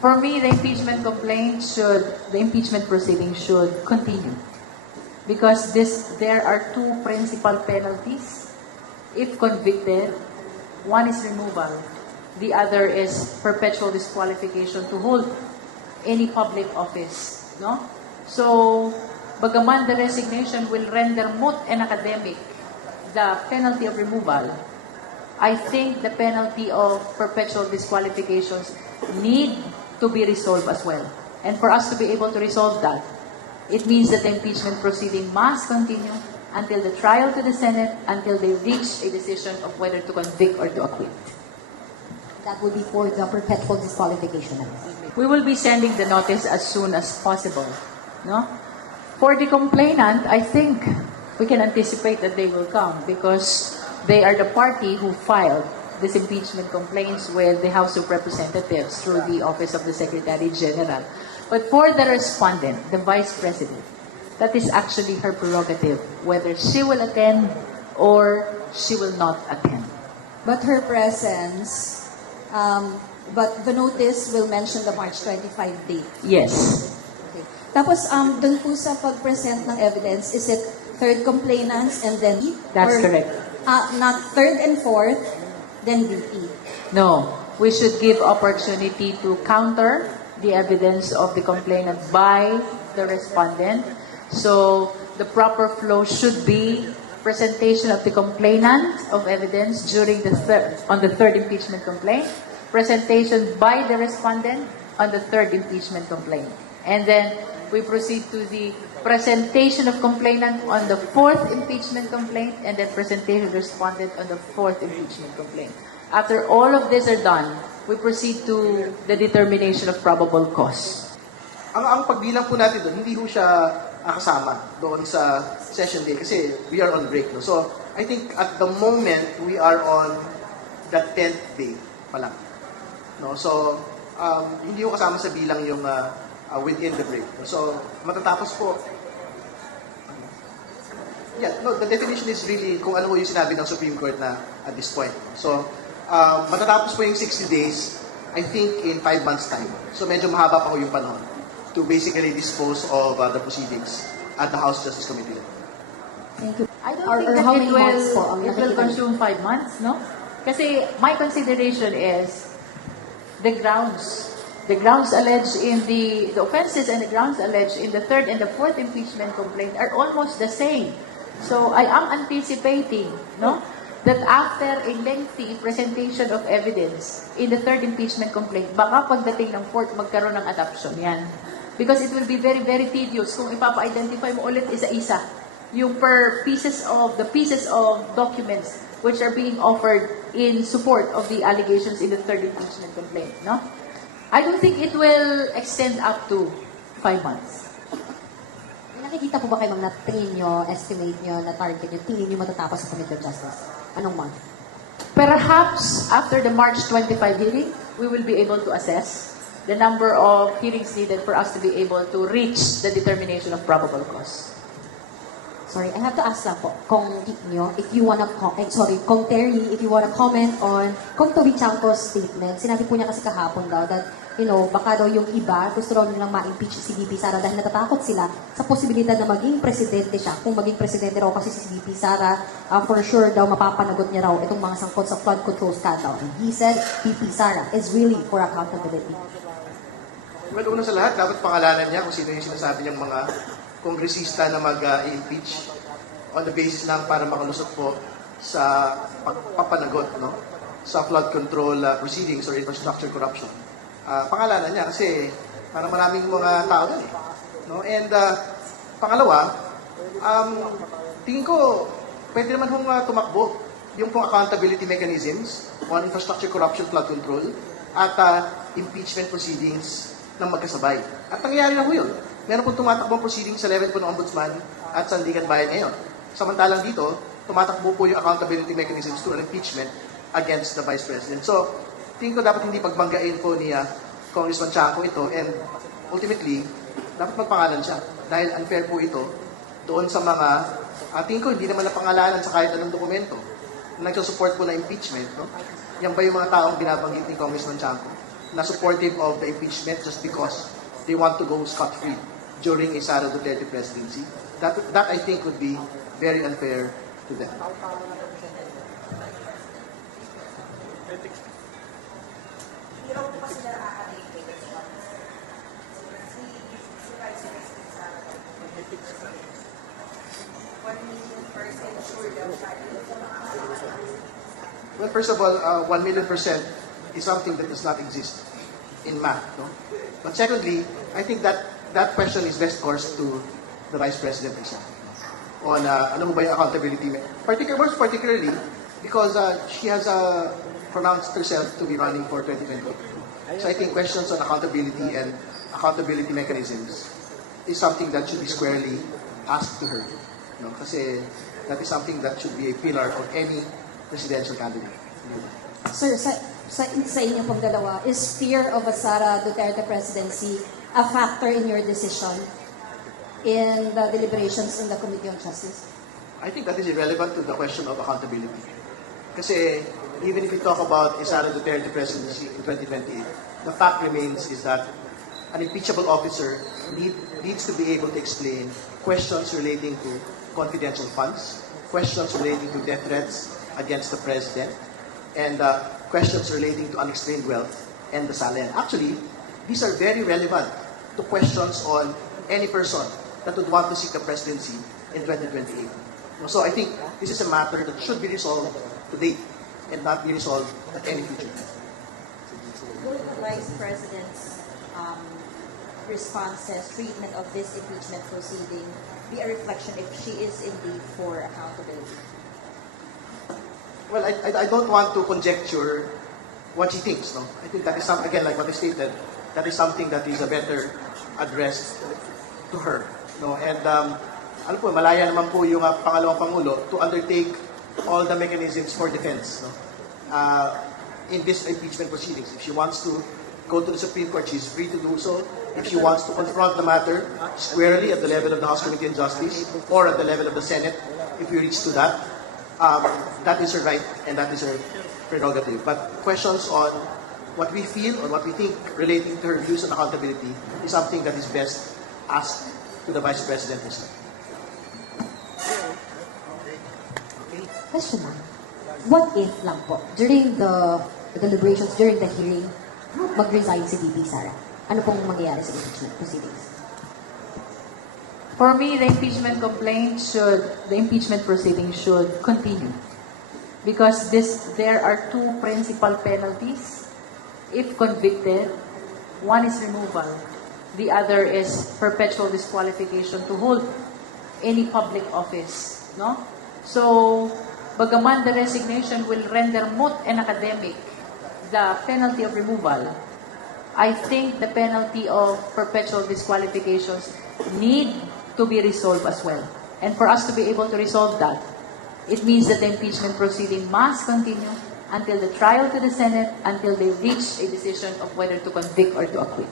For me, the impeachment proceeding should continue. Because there are two principal penalties. If convicted, one is removal. The other is perpetual disqualification to hold any public office. No? So, bagaman the resignation will render moot and academic the penalty of removal, I think the penalty of perpetual disqualifications need to be resolved as well. And for us to be able to resolve that, it means that the impeachment proceeding must continue until the trial to the Senate, until they reach a decision of whether to convict or to acquit. That would be for the perpetual disqualification. We will be sending the notice as soon as possible. No? For the complainant, I think we can anticipate that they will come because they are the party who filed this impeachment complaints with the House of Representatives through the Office of the Secretary General. But for the respondent, the Vice President, that is actually her prerogative, whether she will attend or she will not attend. But her presence, but the notice will mention the March 25 date. Yes. Okay. Tapos, dun po sa pag-present ng evidence, is it third complainants and then That's correct. Not third and fourth, then VP. No, we should give opportunity to counter the evidence of the complainant by the respondent. So the proper flow should be presentation of the complainant of evidence during on the third impeachment complaint, presentation by the respondent on the third impeachment complaint, and then we proceed to the presentation of complainant on the fourth impeachment complaint, and then presentation of respondent on the fourth impeachment complaint. After all of these are done, we proceed to the determination of probable cause. Ang pagbilang po natin doon, hindi po siya kasama doon sa session day kasi we are on break. No? So, I think at the moment, we are on the 10th day pa lang. No? So, hindi ko kasama sa bilang yung within the break. So, matatapos po. Yeah, no, the definition is really kung ano yung sinabi ng Supreme Court na at this point. So, matatapos po yung 60 days, I think in 5 months' time. So, medyo mahaba pa po yung panahon to basically dispose of the proceedings at the House Justice Committee. Thank you. I don't Or think how that many months po ang it will nakikita? consume 5 months, no? Kasi my consideration is the grounds alleged in the offenses and the grounds alleged in the third and the fourth impeachment complaint are almost the same. So I am anticipating, no, that after a lengthy presentation of evidence in the third impeachment complaint, baka pagdating ng fourth magkaroon ng adoption yan. Because it will be very, very tedious kung ipapa-identify mo ulit isa-isa yung the pieces of documents which are being offered in support of the allegations in the third impeachment complaint, no? I don't think it will extend up to 5 months. Nakikita po ba kayo na tingin nyo, estimate nyo, na target nyo, tingin nyo matatapos sa Committee of Justice? Anong month? Perhaps after the March 25 hearing, we will be able to assess the number of hearings needed for us to be able to reach the determination of probable cause. Sorry, I have to ask lang po, kung nyo, if you wanna, kung Terry, if you wanna comment on, kung Toby Chanco's statement, sinabi po niya kasi kahapon daw that, baka daw yung iba, gusto raw nilang ma-impeach si VP Sara dahil natatakot sila sa posibilidad na maging presidente siya. Kung maging presidente raw kasi si VP Sara, for sure daw mapapanagot niya raw itong mga sangkot sa flood control scandal. And he said, VP Sara is really for accountability. Well, una sa lahat, dapat pangalanan niya kung sino yung sinasabi niyang mga kongresista na mag-impeach on the basis lang para makalusot po sa pagpapanagot, no? Sa flood control proceedings or infrastructure corruption. Pangalanan niya kasi parang maraming mga tao doon. No? And pangalawa, tingin ko pwede naman hong tumakbo yung pong accountability mechanisms on infrastructure corruption, flood control at impeachment proceedings ng magkasabay. At nangyayari na ho yun. Meron pong tumatakbong proceedings sa level po ng Ombudsman at Sandigan Bayan ngayon. Samantalang dito, tumatakbo po yung accountability mechanisms to an impeachment against the Vice President. So, tingin ko dapat hindi pagbanggain po ni Congressman Chanco ito and ultimately, dapat magpangalan siya. Dahil unfair po ito doon sa mga, tingin ko hindi naman napangalanan sa kahit anong dokumento na nagsusupport po na impeachment. No? Yan ba yung mga taong binabanggit ni Congressman Chanco? na supportive of the impeachment just because they want to go scot-free during a Sara Duterte presidency. That I think would be very unfair to them. Well, first of all, 1 million percent is something that does not exist in math. No? But secondly, I think that question is best coursed to the Vice President herself on ano ba yung accountability. Most particularly because she has pronounced herself to be running for 2020. So I think questions on accountability and accountability mechanisms is something that should be squarely asked to her. No? Kasi that is something that should be a pillar of any presidential candidate. Sir, sa inyo pong dalawa, is fear of a Sara Duterte presidency a factor in your decision in the deliberations in the Committee on Justice? I think that is irrelevant to the question of accountability. Kasi even if we talk about a Sara Duterte presidency in 2028, the fact remains is that an impeachable officer needs to be able to explain questions relating to confidential funds, questions relating to death threats against the president, and questions relating to unexplained wealth and the Salen. Actually, these are very relevant to questions on any person that would want to seek the presidency in 2028. So I think this is a matter that should be resolved today and not be resolved at any future time. Will the Vice President's responses, treatment of this impeachment proceeding be a reflection if she is indeed for accountability? Well, I don't want to conjecture what she thinks. No? I think that is again, like what I stated, that is something that is a better addressed to her. No? And alam po, malaya naman po yung pangalawang Pangulo to undertake all the mechanisms for defense. No? In this impeachment proceedings. If she wants to go to the Supreme Court, she's free to do so. If she wants to confront the matter squarely at the level of the House Committee on Justice or at the level of the Senate, if we reach to that, that is her right and that is her prerogative. But questions on what we feel or what we think relating to her views on accountability is something that is best asked to the Vice President herself. Question lang. What if lang po, during the deliberations, during the hearing, mag-resign si VP Sara? Ano pong mangyayari sa impeachment proceedings? For me, the impeachment proceeding should continue. Because there are two principal penalties. If convicted, one is removal. The other is perpetual disqualification to hold any public office. No? So, bagaman the resignation will render moot and academic the penalty of removal, I think the penalty of perpetual disqualifications need to be resolved as well. And for us to be able to resolve that, it means that the impeachment proceeding must continue until the trial to the Senate, until they reach a decision of whether to convict or to acquit.